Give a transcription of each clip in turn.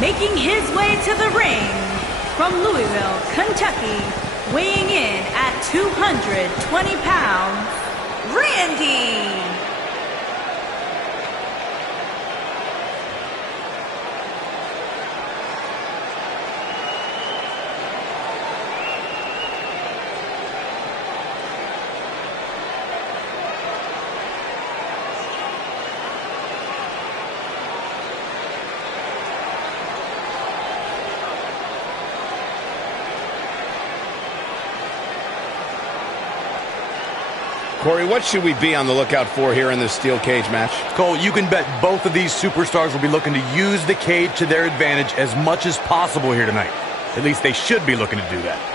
Making his way to the ring from Louisville, Kentucky, weighing in at 220 pounds, Randy. Corey, what should we be on the lookout for here in this steel cage match? Cole, you can bet both of these superstars will be looking to use the cage to their advantage as much as possible here tonight. At least they should be looking to do that.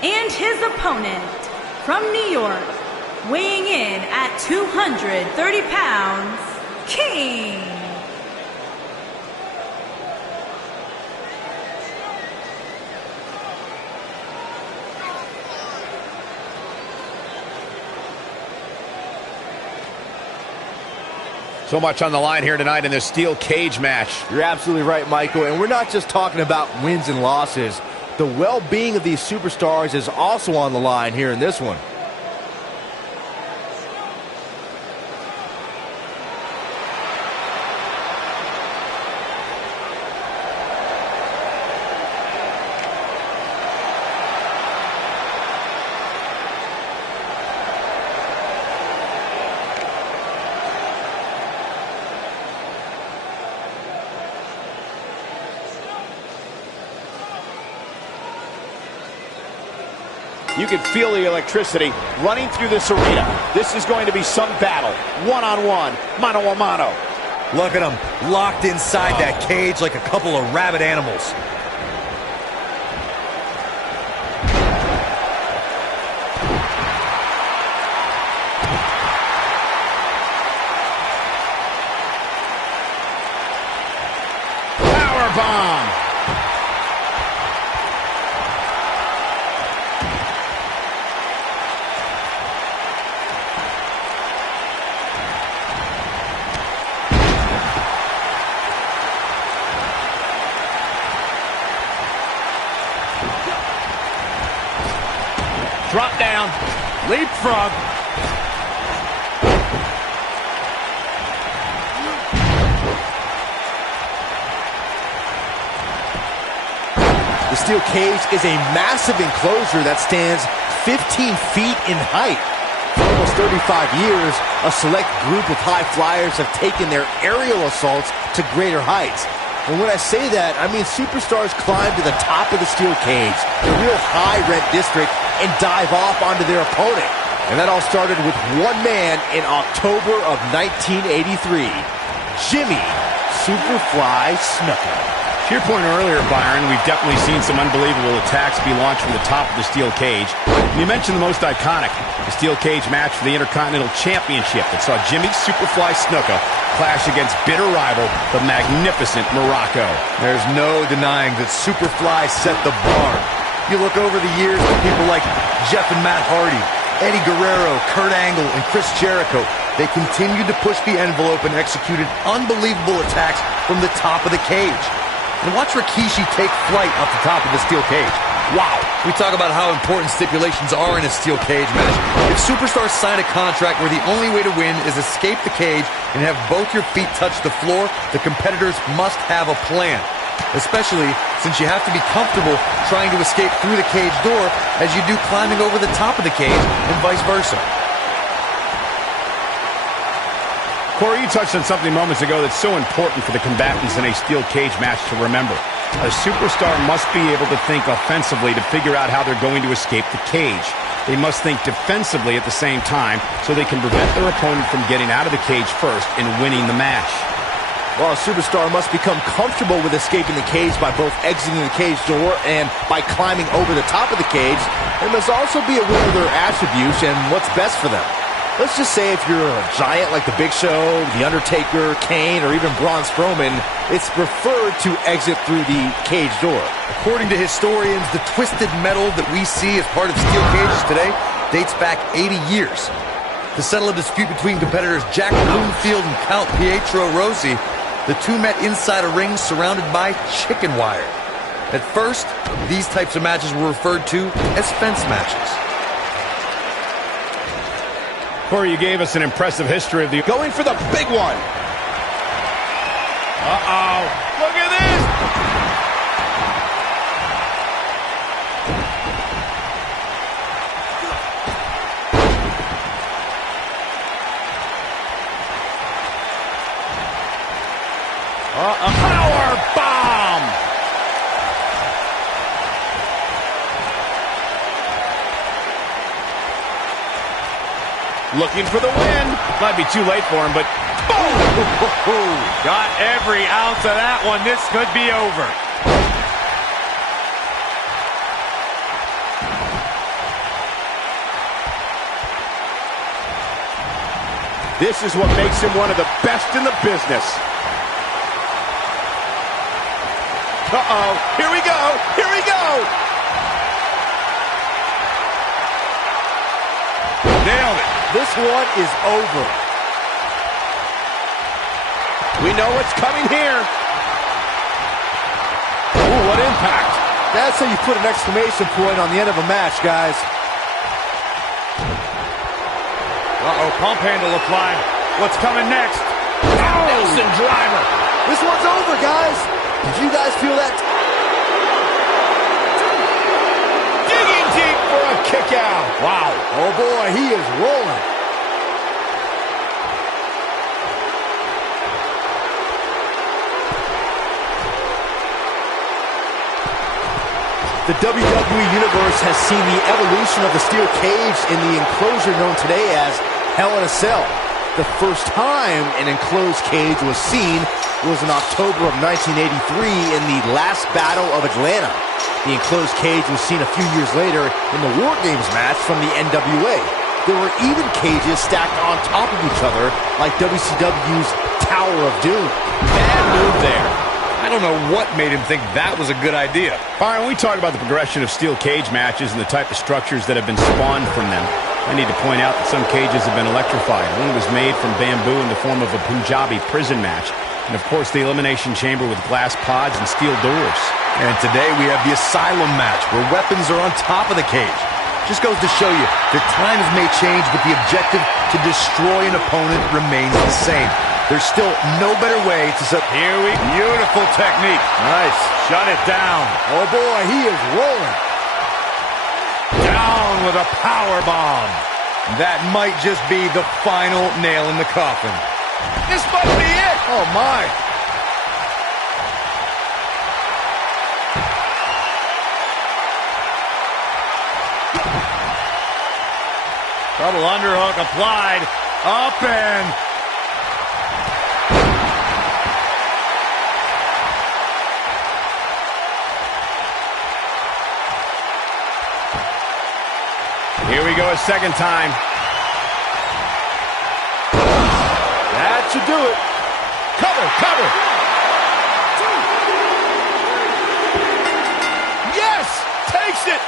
And his opponent from New York, weighing in at 230 pounds, King. So much on the line here tonight in this steel cage match. You're absolutely right, Michael, and we're not just talking about wins and losses. The well-being of these superstars is also on the line here in this one. You can feel the electricity running through this arena. This is going to be some battle. One-on-one, mano-a-mano. Look at them, locked inside that cage like a couple of rabid animals. Powerbomb. Drop down, leapfrog. The steel cage is a massive enclosure that stands 15 feet in height. For almost 35 years, a select group of high flyers have taken their aerial assaults to greater heights. And when I say that, I mean superstars climb to the top of the steel cage, the real high-rent district, and dive off onto their opponent. And that all started with one man in October of 1983, Jimmy Superfly Snuka. To your point earlier, Byron, we've definitely seen some unbelievable attacks be launched from the top of the steel cage. And you mentioned the most iconic, the steel cage match for the Intercontinental Championship that saw Jimmy Superfly Snuka clash against bitter rival, the magnificent Morocco. There's no denying that Superfly set the bar. You look over the years at people like Jeff and Matt Hardy, Eddie Guerrero, Kurt Angle, and Chris Jericho. they continued to push the envelope and executed unbelievable attacks from the top of the cage. And watch Rikishi take flight off the top of the steel cage. Wow. We talk about how important stipulations are in a steel cage match. If superstars sign a contract where the only way to win is escape the cage and have both your feet touch the floor, the competitors must have a plan. Especially since you have to be comfortable trying to escape through the cage door as you do climbing over the top of the cage and vice versa. Corey, you touched on something moments ago that's so important for the combatants in a steel cage match to remember. A superstar must be able to think offensively to figure out how they're going to escape the cage. They must think defensively at the same time so they can prevent their opponent from getting out of the cage first and winning the match. Well, a superstar must become comfortable with escaping the cage by both exiting the cage door and by climbing over the top of the cage. They must also be aware of their attributes and what's best for them. Let's just say if you're a giant like The Big Show, The Undertaker, Kane, or even Braun Strowman, it's preferred to exit through the cage door. According to historians, the twisted metal that we see as part of steel cages today dates back 80 years. To settle a dispute between competitors Jack Bloomfield and Count Pietro Rossi, the two met inside a ring surrounded by chicken wire. At first, these types of matches were referred to as fence matches. Corey, you gave us an impressive history of the... Going for the big one. Uh-oh. Look at this. A power bomb. Looking for the win. Might be too late for him, but boom! Got every ounce of that one. This could be over. This is what makes him one of the best in the business. Uh-oh. Here we go. Here we go. Nailed it. This one is over. We know what's coming here. Ooh, what impact. That's how you put an exclamation point on the end of a match, guys. Uh-oh, pump handle applied. What's coming next? Nelson driver. This one's over, guys. Did you guys feel that? Digging deep for a kick out. Wow. Oh, boy, he is rolling. The WWE Universe has seen the evolution of the steel cage in the enclosure known today as Hell in a Cell. The first time an enclosed cage was seen was in October of 1983 in the last Battle of Atlanta. The enclosed cage was seen a few years later in the War Games match from the NWA. There were even cages stacked on top of each other like WCW's Tower of Doom. Bad move there. I don't know what made him think that was a good idea. Byron, when we talk about the progression of steel cage matches and the type of structures that have been spawned from them, I need to point out that some cages have been electrified. One was made from bamboo in the form of a Punjabi prison match. And of course, the Elimination Chamber with glass pods and steel doors. And today we have the Asylum match, where weapons are on top of the cage. Just goes to show you that times may change, but the objective to destroy an opponent remains the same. There's still no better way to set... Here we... Beautiful technique. Nice. Shut it down. Oh boy, he is rolling. Down with a power bomb. That might just be the final nail in the coffin. This might be it. Oh my. Double underhook applied. Up and... Here we go a second time. That should do it. Cover, cover. Yes, takes it.